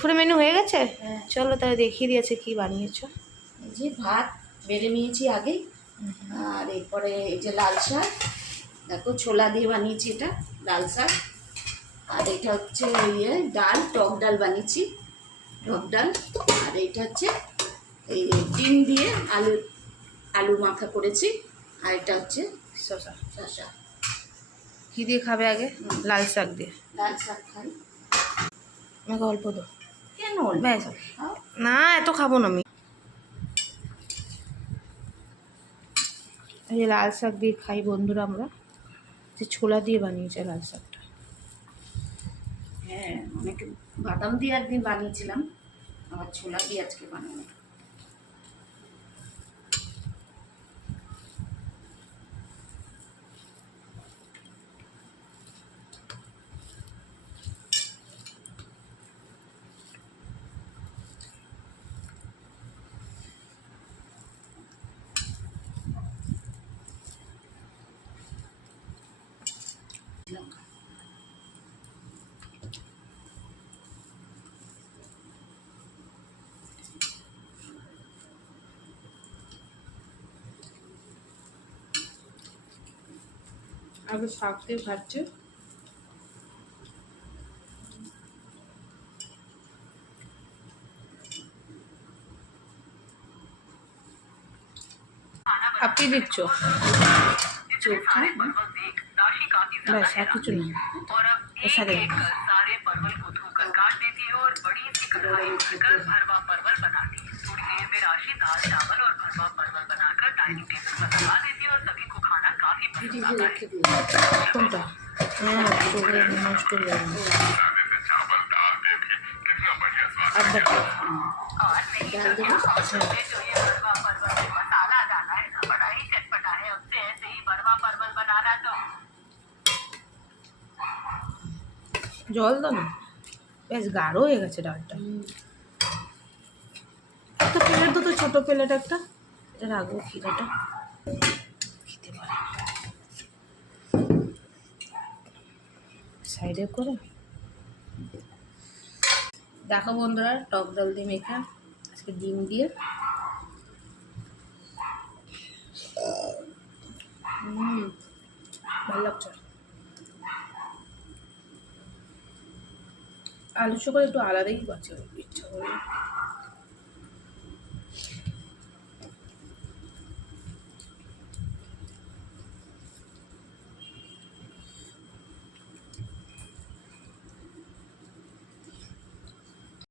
দুপুরে মেনু হয়ে গেছে? হ্যাঁ। চলো তাহলে দেখিয়ে দিয়েছে কি বানিয়েছো। এই যে ভাত বেড়ে নিয়েছি আগেই, আর এরপরে এই যে লাল শাক, দেখো ছোলা দিয়ে বানিয়েছি এটা লাল শাক। আর এটা হচ্ছে ইয়ে ডাল, টক ডাল বানিয়েছি, টক ডাল। আর এটা হচ্ছে এই ডিম দিয়ে আলু আলু মাখা করেছি। আর এটা হচ্ছে শসা। শসা। কি দিয়ে খাবে আগে? লাল শাক দিয়ে। লাল শাক খাই। আমাকে অল্প দাও। কেন ব্যাস। খাও? না এত খাবো না আমি। এই যে লাল শাক দিয়ে খাই বন্ধুরা আমরা, যে ছোলা দিয়ে বানিয়েছে লাল শাকটা। হ্যাঁ, অনেকে বাদাম দিয়ে একদিন বানিয়েছিলাম, আবার ছোলা দিয়ে আজকে বানানো। আগে শাক দিয়ে খাচ্ছে। আপনি দিচ্ছ চোখা ব্যাস আর কিছু নেই এর সাথে। सारे परवल को धोकर काट देती है और बड़ी सी कढ़ाई भरकर भरवा परवल बनाती है। थोड़ी देर में राशि दाल चावल और भरवा परवल बनाकर डाइनिंग टेबल पर लगा देती है और सभी को खाना काफी पसंद आता है। কোনটা? হ্যাঁ চোখে নষ্ট হয়ে যাবে। আর দেখো और नहीं डाल देना। इसमें जो ये भरवा परवल में मसाला डाला है ना, बड़ा ही चटपटा है। उससे ऐसे ही भरवा परवल बनाना तो জল দাও না, বেশ গাঢ় হয়ে গেছে ডালটা। একটা প্লেট তো ছোট প্লেট একটা, এটা রাখবো ক্ষীরাটা খেতে পারে সাইডে করে। দেখো বন্ধুরা টক ডাল দিয়ে মেখা আজকে ডিম দিয়ে। ভালো লাগছে। আলু চোখা একটু আলাদাই বাচ্চা ইচ্ছা করে।